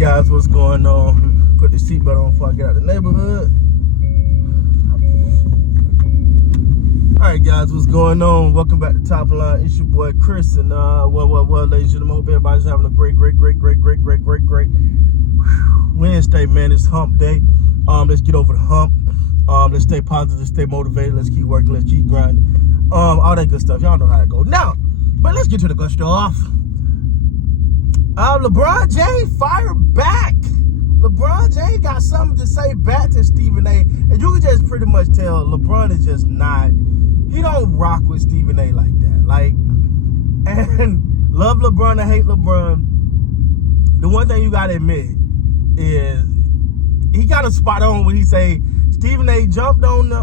Alright guys, what's going on? Put the seatbelt on before I get out of the neighborhood. Alright guys, what's going on? Welcome back to Top Line. It's your boy Chris, and well, ladies and gentlemen, hope everybody's having a great Wednesday, man. It's hump day. Let's get over the hump. Let's stay positive, stay motivated, let's keep working, let's keep grinding. All that good stuff. Y'all know how to go. Now, but let's get to the good stuff. LeBron James fired back. LeBron James got something to say back to Stephen A. And you can just pretty much tell LeBron is just not, he don't rock with Stephen A like that. Like, and love LeBron and hate LeBron. The one thing you gotta admit is he got a spot on when he say Stephen A jumped on the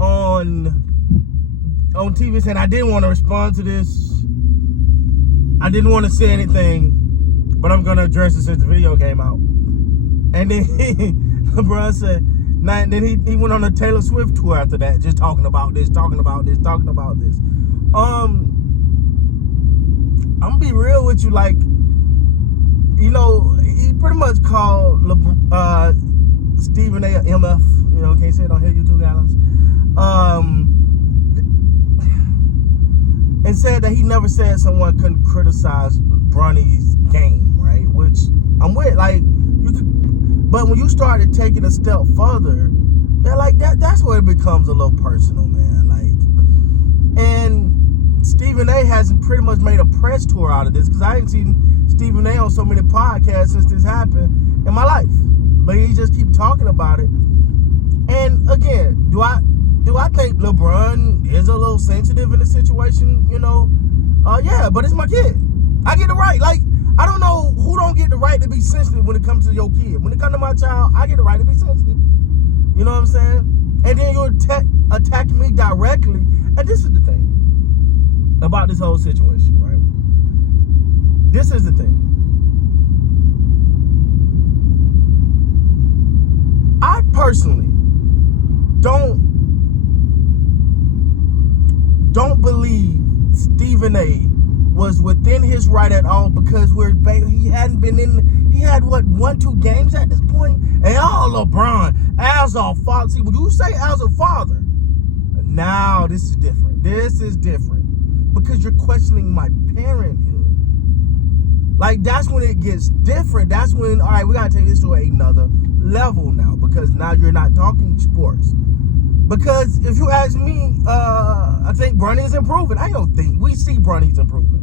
on TV saying, I didn't want to respond to this. I didn't want to say anything, but I'm going to address it since the video came out. And then LeBron said, then he went on a Taylor Swift tour after that, just talking about this. I'm going to be real with you, like, you know, he pretty much called Stephen A. MF, you know, can't say it on here, you two guys. And said that he never said someone couldn't criticize Bronny's game, right? Which I'm with, like, you could, but when you started taking a step further, they're like that's where it becomes a little personal, man. Like, and Stephen A. hasn't pretty much made a press tour out of this, because I ain't seen Stephen A. on so many podcasts since this happened in my life. But he just keep talking about it. And again, do I think LeBron is a little sensitive in the situation? You know, yeah, but it's my kid. I get the right. Like, I don't know who don't get the right to be sensitive when it comes to your kid. When it comes to my child, I get the right to be sensitive. You know what I'm saying? And then you're attacking me directly. And this is the thing about this whole situation, right? This is the thing. I personally don't believe Stephen A. was within his right at all, because he hadn't been in. He had what, 1-2 games at this point, and LeBron as a father. See, when you say as a father, now this is different. This is different because you're questioning my parenthood. Like, that's when it gets different. That's when, all right, we gotta take this to another level now, because now you're not talking sports. Because if you ask me, I think Bronny is improving. I don't think. We see Bronny's improving.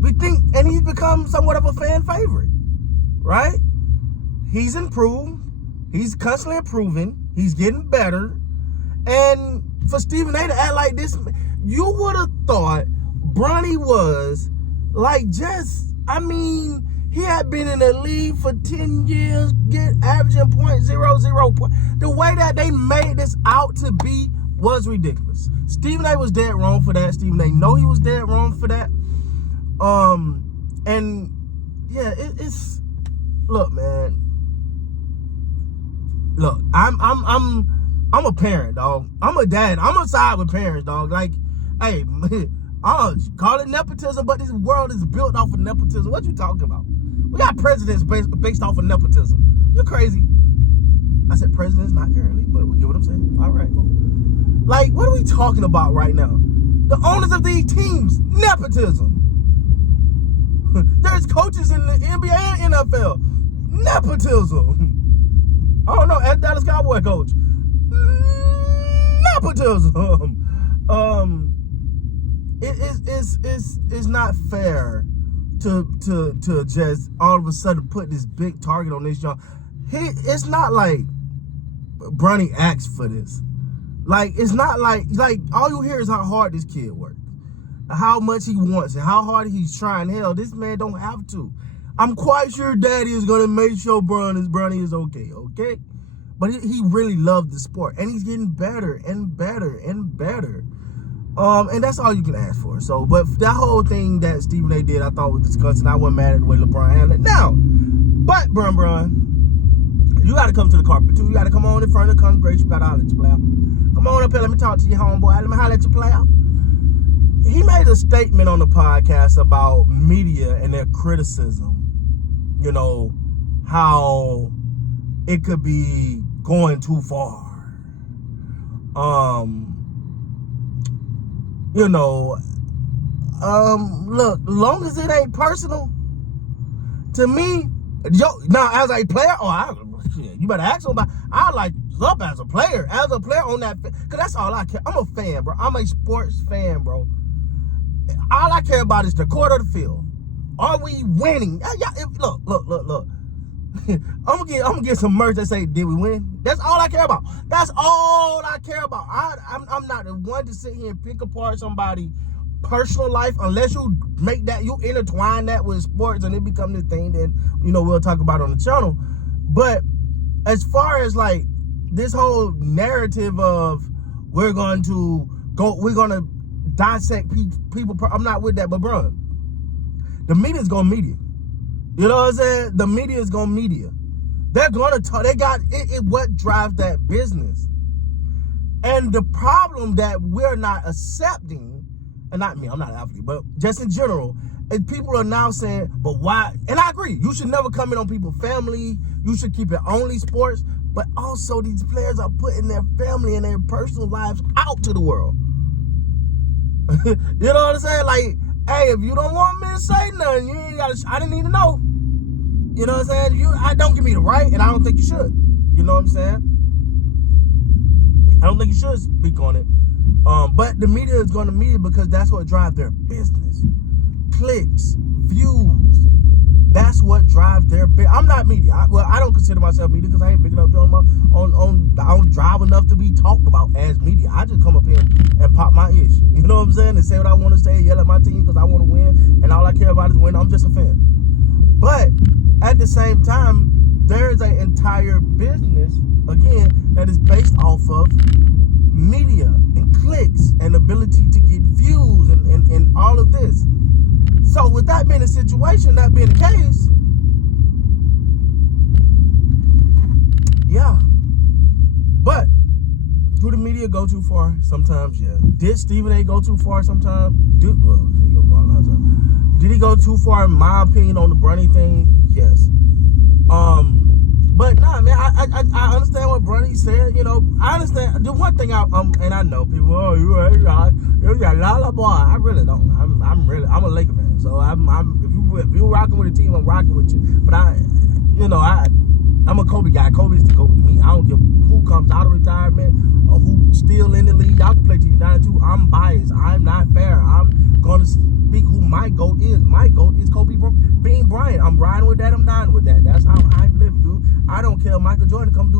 We think, and he's become somewhat of a fan favorite, right? He's improved. He's constantly improving. He's getting better. And for Stephen A. to act like this, you would have thought Bronny was like just, I mean, he had been in the league for 10 years, averaging .00. The way that they made this out to be was ridiculous. Stephen A. was dead wrong for that. Stephen A. know he was dead wrong for that. And yeah, it's look, man. Look, I'm a parent, dog. I'm a dad. I'm on side with parents, dog. Like, hey, I'll call it nepotism, but this world is built off of nepotism. What you talking about? We got presidents based off of nepotism. You crazy. I said presidents, not currently, but we get what I'm saying. All right, cool. Like, what are we talking about right now? The owners of these teams, nepotism. There's coaches in the NBA and NFL, nepotism. I don't know, as Dallas Cowboy coach, nepotism. It's not fair to just all of a sudden put this big target on this young. It's not like Bronny asked for this. Like, it's not like all you hear is how hard this kid works, how much he wants it, how hard he's trying. Hell, this man don't have to. I'm quite sure Daddy is gonna make sure Bronny is okay. But he really loved the sport, and he's getting better and better and better. And that's all you can ask for. So, but that whole thing that Stephen A. did, I thought was disgusting. I wasn't mad at the way LeBron handled it. Now, but Bron, you got to come to the carpet too. You got to come on in front of the congregation. You got to holler at your player. Come on up here. Let me talk to your homeboy. Let me holler at your player. He made a statement on the podcast about media and their criticism you know, how it could be going too far. You know, look, long as it ain't personal, to me, now as a player, you better ask him about. I like up as a player on that, cause that's all I care. I'm a fan, bro. I'm a sports fan, bro. All I care about is the court or the field. Are we winning? Look. I'm gonna get some merch that say, "Did we win?" That's all I care about. That's all I care about. I'm not the one to sit here and pick apart somebody's personal life unless you make that, you intertwine that with sports and it become this thing that, you know, we'll talk about on the channel. But as far as like this whole narrative of we're going to dissect people, I'm not with that. But bro, the media's gonna media. You know what I'm saying? The media is gonna media. They're gonna talk. They got it. What drives that business? And the problem that we're not accepting, and not me, I'm not an athlete, but just in general, is people are now saying, but why? And I agree, you should never come in on people's family. You should keep it only sports. But also, these players are putting their family and their personal lives out to the world. You know what I'm saying? Like, hey, if you don't want me to say nothing, you ain't gotta. I didn't need to know. You know what I'm saying? I don't give me the right, and I don't think you should. You know what I'm saying? I don't think you should speak on it. But the media is going to media because that's what drives their business. Clicks, views. That's what drives their business. I'm not media. I don't consider myself media because I ain't big enough I don't drive enough to be talked about as media. I just come up here and pop my ish. You know what I'm saying? And say what I want to say, yell at my team because I want to win, and all I care about is win. I'm just a fan. But at the same time, there is an entire business, again, that is based off of media and clicks and ability to get views and all of this. So with that being the situation, that being the case, yeah. But do the media go too far? Sometimes, yeah. Did Stephen A go too far sometimes? Did he go too far, in my opinion, on the Bronny thing? Yes. But nah, man, I understand what Bronny said. You know, I understand. The one thing and I know people, you got la boy. I really don't. I'm a Laker fan. So if you rocking with a team, I'm rocking with you. But I'm a Kobe guy. Kobe's the GOAT to me. I don't give who comes out of retirement or who's still in the league. Y'all can play till you're 92. I'm biased. I'm not fair. I'm gonna speak who my GOAT is. My GOAT is Kobe Bean Bryant. I'm riding with that. I'm dying with that. That's how I'm living. I don't care if Michael Jordan come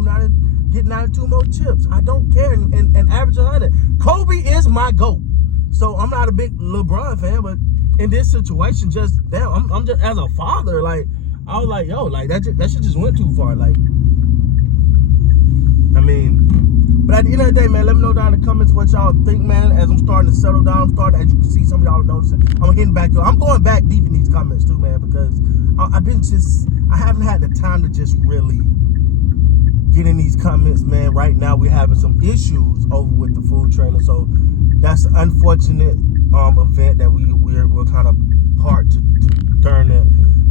get 92 more chips. I don't care and average 100. Kobe is my GOAT. So I'm not a big LeBron fan, but in this situation, just damn, I'm just, as a father, like, I was like, yo, like that shit just went too far. Like, I mean, but at the end of the day, man, let me know down in the comments what y'all think, man. As I'm starting to settle down, as you can see, some of y'all are noticing, I'm hitting back. I'm going back deep in these comments too, man, because I haven't had the time to just really get in these comments, man. Right now, we're having some issues over with the food trailer, so that's an unfortunate event that we're kind of part to turn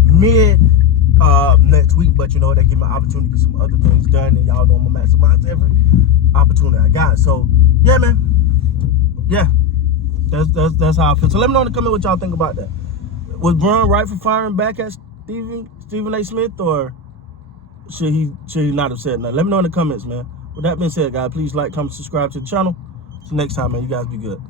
mid next week. But you know, that give me an opportunity to get some other things done, and y'all know I'm gonna maximize every opportunity I got. So yeah, man, yeah, that's how I feel. So let me know in the comment what y'all think about that. Was Bron right for firing back at Stephen A. Smith, or should he not have said nothing? Let me know in the comments, man. With that being said, guys, please like, comment, subscribe to the channel. Till next time, man, you guys be good.